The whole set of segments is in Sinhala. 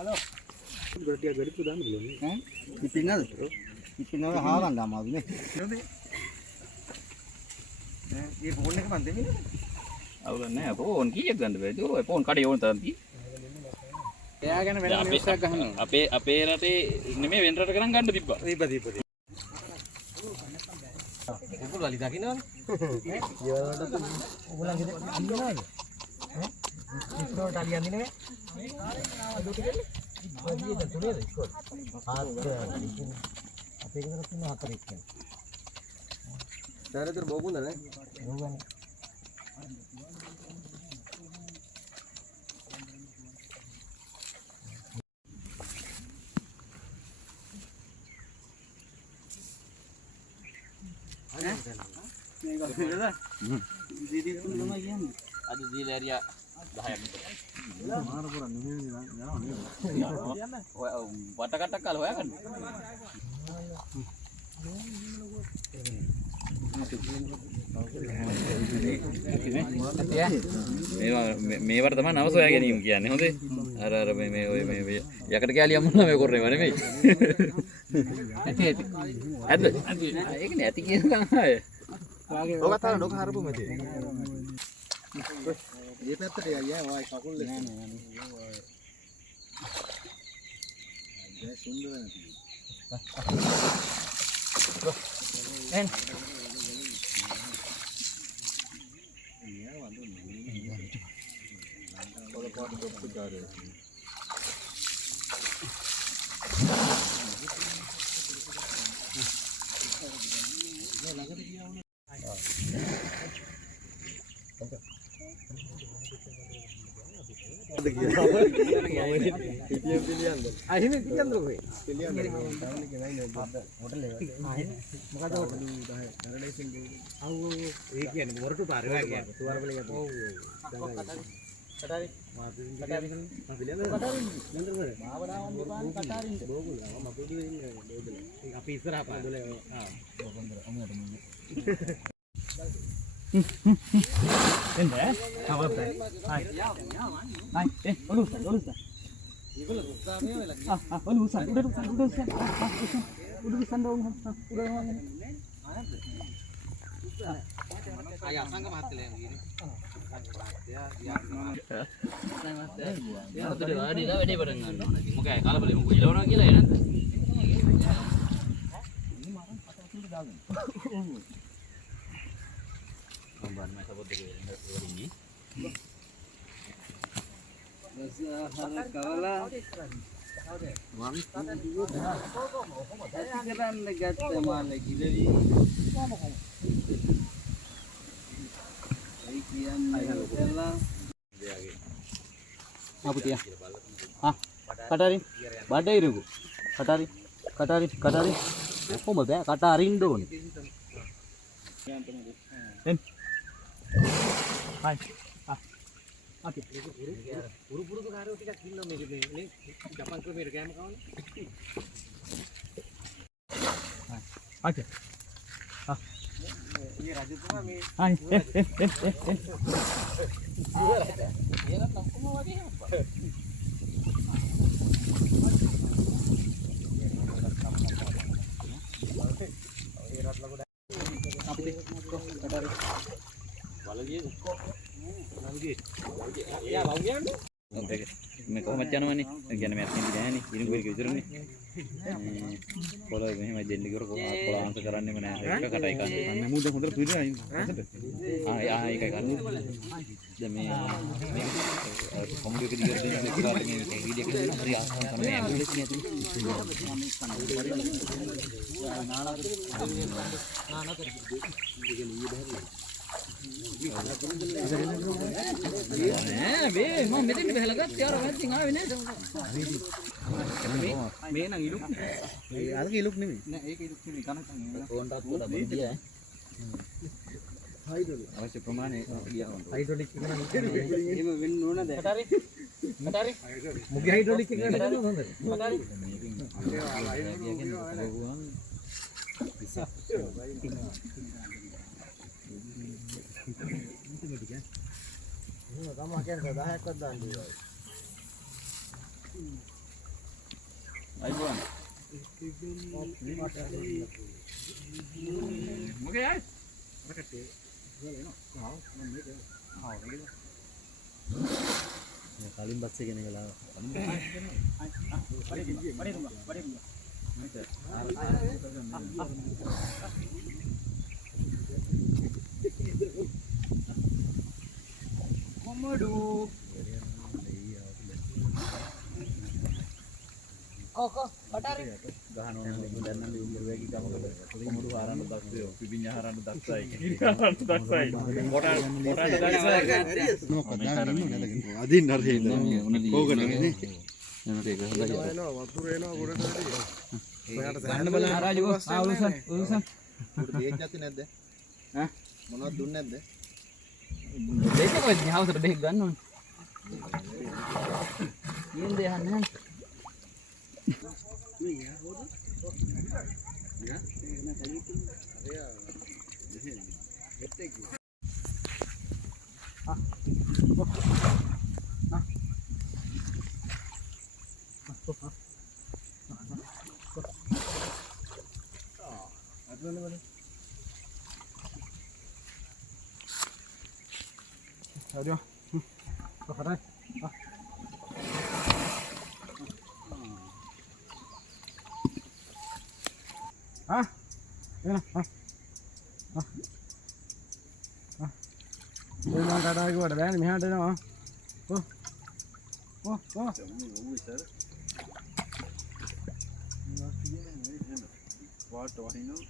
Berarti agak itu dah belum. Ipinal. Ipinal halan dah mau ni. Ye phone එක මන් දෙන්නේ. අවුල නැහැ ෆෝන් කීයක් ගන්න බෑ ඒක ෆෝන් කඩේ ඕන තරම් තියෙයි. එයා ගැන වෙන නිවුස් එකක් ගහනවා. අපේ රටේ නෙමෙයි වෙන රටක නම් ගන්න තිබ්බා. දීප. උගල වලි දකින්නවනේ. ඊවලට උගලන් ගෙදර අඳිනවද? ඉස්කෝලට අලිය අඳින්නේ නැහැ. අදට ගන්නේ. ඉස්කෝලේ තුනේද ඉස්කෝල. අපේ ගෙදර තුන හතරක් කියන්නේ. සාරතර බෝකුන්ද නේ? බෝගන්නේ. මේක අපිටද? දීදී තුනම කියන්නේ. අද දීලා ඇරියා 10ක් විතර. මාර පුරා නෙමෙයි යනවා නේද? ඔය වටකටක් කාලා හොයාගන්න. මේවට තමයි නව සොයා ගැනීම කියන්නේ. හොඳේ. අර මේ ඔය මේ යකට කැලිය යමුනා මේ කරන්නේ නෙමෙයි. ඇත්ත. ඒකනේ ඇති කියනවා අය. ඔක තාර ඩොක හරපු මැද. මේ පැත්තට යයි ඔය කකුල් දෙක. නෑ සුන්දර නැති. එන් apa dia? Ah, katarin, badai rugu, katarin. Oh, mau deh, katarin dong. Hai, apa? Buru-buru tuh karo ටිකක් ඉන්නවා මේක මේ ජපාන් ක්‍රමයට ගෑම කවන්නේ. Oke. මේ රජතුමා මේ Hai, ඒන තම්කම වගේ අප්පා. ඒ රත් ලගොඩ apa sih? Katarin. Balagi. එයා ලව් කියන්නේ මේ කොහොමද යනවනේ? ඒ කියන්නේ මැත් නෙමෙයි නෑනේ. ඉරිඟු එක විතරනේ. පොළොවේ මෙහෙම දෙන්න කිව්වර පොළ ආන්ස කරන්නෙම නෑ. එක කටයි කන්නේ. නමුද හොඳට පිළිලා ඉන්න. ඒකයි කරන්නේ. දැන් මේ කොම්බි එක දිගට දෙන්න කියලා මේ වීඩියෝ එකේ හරි ආසන්න තමයි ඇම්බුලන්ස් එක නේ මම මෙතෙන් බහලා ගත්තා අර වැද්දින් ආවේ නේද මේ නම් ඉලුක් නේ අරක ඉලුක් නෙමෙයි නෑ ඒක ඉලුක් නෙමෙයි කනක් ෆෝන්ටත් පොඩ බදියා හයිඩ්‍රොලික් අවශ්‍ය ප්‍රමාණය ගියා හයිඩ්‍රොලික් එක නම් එහෙම වෙන්න ඕනද කතරි මුගේ හයිඩ්‍රොලික් එක ගන්න හොඳද අයිබෝන්. මොකේ ආයි? කලින් බස් එකේ නෙගලා. කොමඩු කොකෝ බටරි ගහනවා නම් දැන් නම් උඹ වෙගි ගමකට කොමුඩු හරන්න දක්ෂයෝ පිපිඤ්ඤා හරන්න දක්ෂයි හරන්න දක්ෂයි කොටාට දක්ෂයි අදින් හරිද ඕකට නේ එනට ඒක හොඳයි වතුර එනවා ගොඩට ඔයාට ගන්න බලන්න රාජු උසන් උඩ බේක් නැති නැද්ද ඈ මොනවද දුන්නේ නැද්ද දෙක කොහෙද හවසට බෙහෙත් ගන්න ඕනේ නින්ද යන්නේ මම කතා කිව්වට බෑනේ මෙහාට එනවා වාට වහිනවා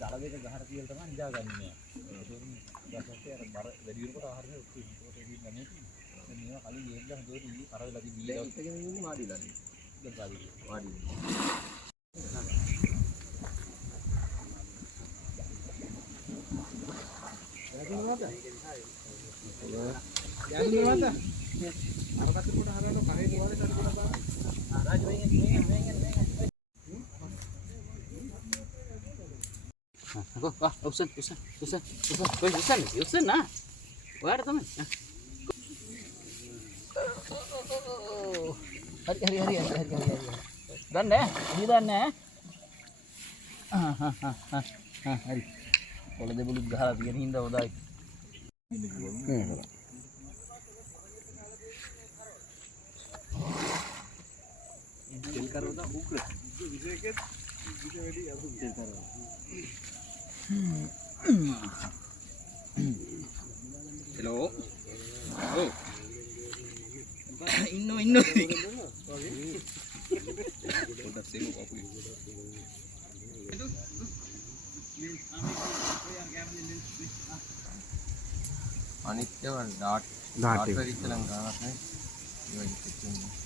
දලවේක ගහට කියලා තමයි නිදාගන්නේ. ඒක ඊපස්සේ අර බර වැඩි වෙනකොට ආහාරනේ ඔක්කොම ඒකට එන්නේ නැහැ. දැන් මේවා කලින් ගේන්න හදෝරි ඊ කරදලා තිබ්බී. දැන් ඉතගෙන ඉන්නේ මාඩිලා දැන් පාදි. මාඩි උසන් nah waar teman hari dan deh ini dan deh hari kalau dia belum gahal biar hinda udah hello oh inno udah sibuk aku අනිත්‍යව ඩාට් වෙරිච්චලන් ගන්නත් නේ ඉවයි කිච්චුනේ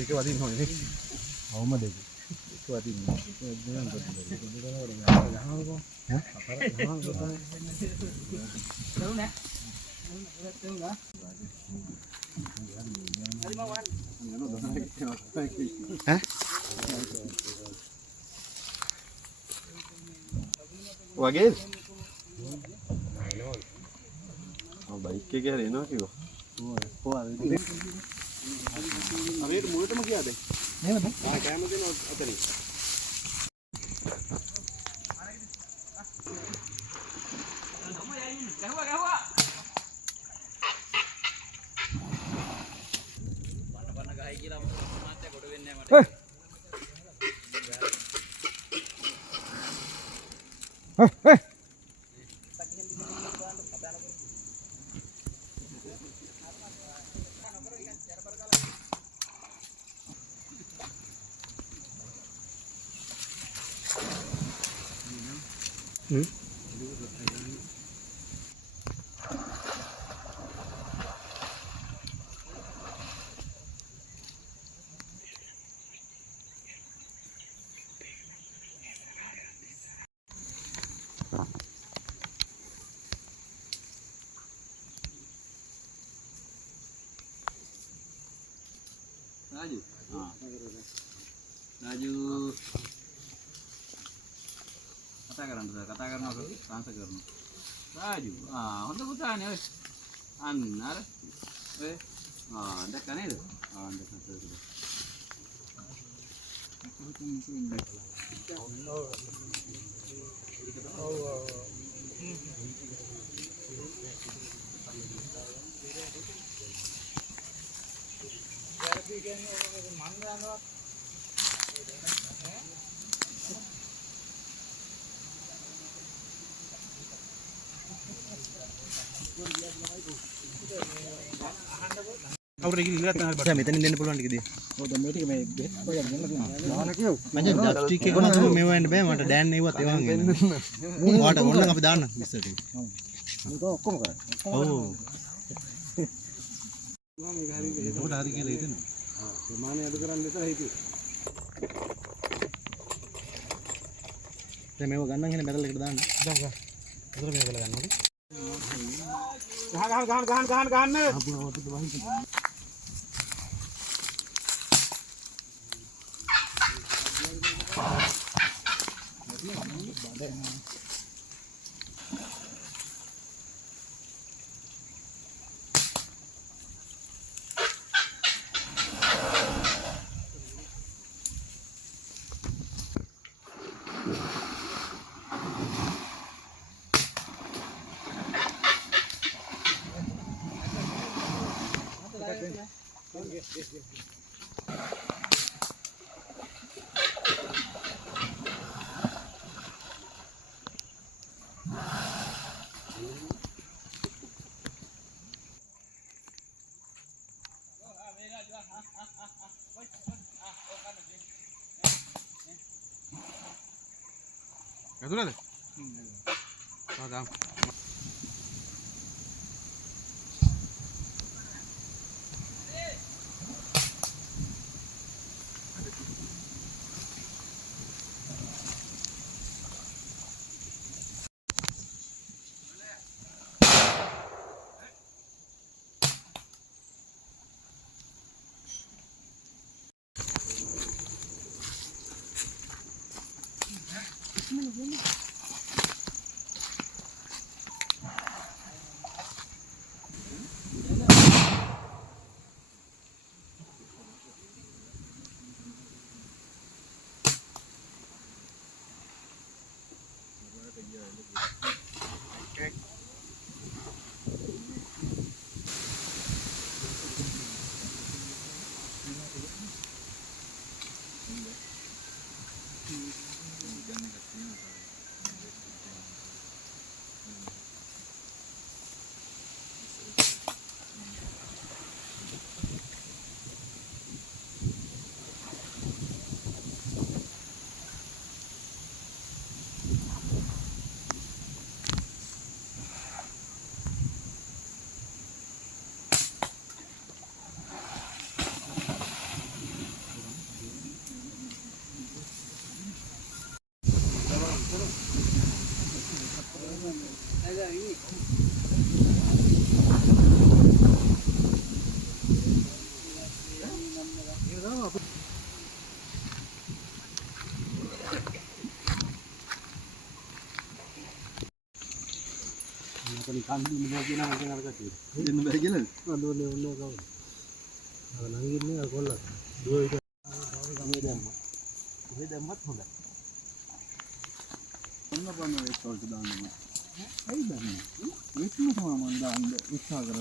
දෙක වදින්න ඕනේ නේ. අවම දෙක. එක වදින්න. ඒක දෙන්න ගහනකො. ඈ? වගේ? බයික් එකේ හරි එනවා කිව්වා. කොහොමද? හරියට මුලටම ගියාද? nේද කැම දෙන අතරින්. පන්න ගහයි කියලා මාත්‍ය කොට වෙන්නේ නැහැ මට. Raju. Raju. Kata karena apa? Transa karena. Raju. Honda putarnya, weh. Anar, weh. Anda kan itu. Anda kan itu. කවුරු ඉගෙන ගන්න හරි දැන් මෙතනින් දෙන්න පුළුවන් ටික දී. ඔව් දැන් මේ ටික මේ බෙහෙත් වගේ දෙන්න තියෙනවා. දාන කියෝ. මචං ඩස්ටික් එක කොහොමද මේව වෙන්න බෑ මට ඩෑන් නෙව්වත් ඒවා ගන්න. වාට ඕනනම් අපි දාන්න මිස්ටර් ටික. මේක ඔක්කොම කරා. ඔව්. මේක හරි ඒකට හරි කියලා හිතෙනවා. ප්‍රමාණය අඩු කරන්න විතර හිතුවේ. දැන් මේව ගන්න එහෙනම් බැටල් එකට දාන්න. ගන්න. උදේ මේක ගන්න ඕනේ. ගහන්න. ඇතුළද? ආ දාමු. කන් දුන්න බෑ කියලා මට නරකට දෙන්න බෑ කියලා අඳුරනේ ඔන්න කවුද අර නංගින්නේ අර කොල්ල දුව විතර ගමේ දැම්මා ඔය දැම්මත් හොඳයි ඔන්න බන්න ඒක වලට දාන්න මම ඇයි දන්නේ ඒක තමයි මම දාන්න උත්සාහ කරන්නේ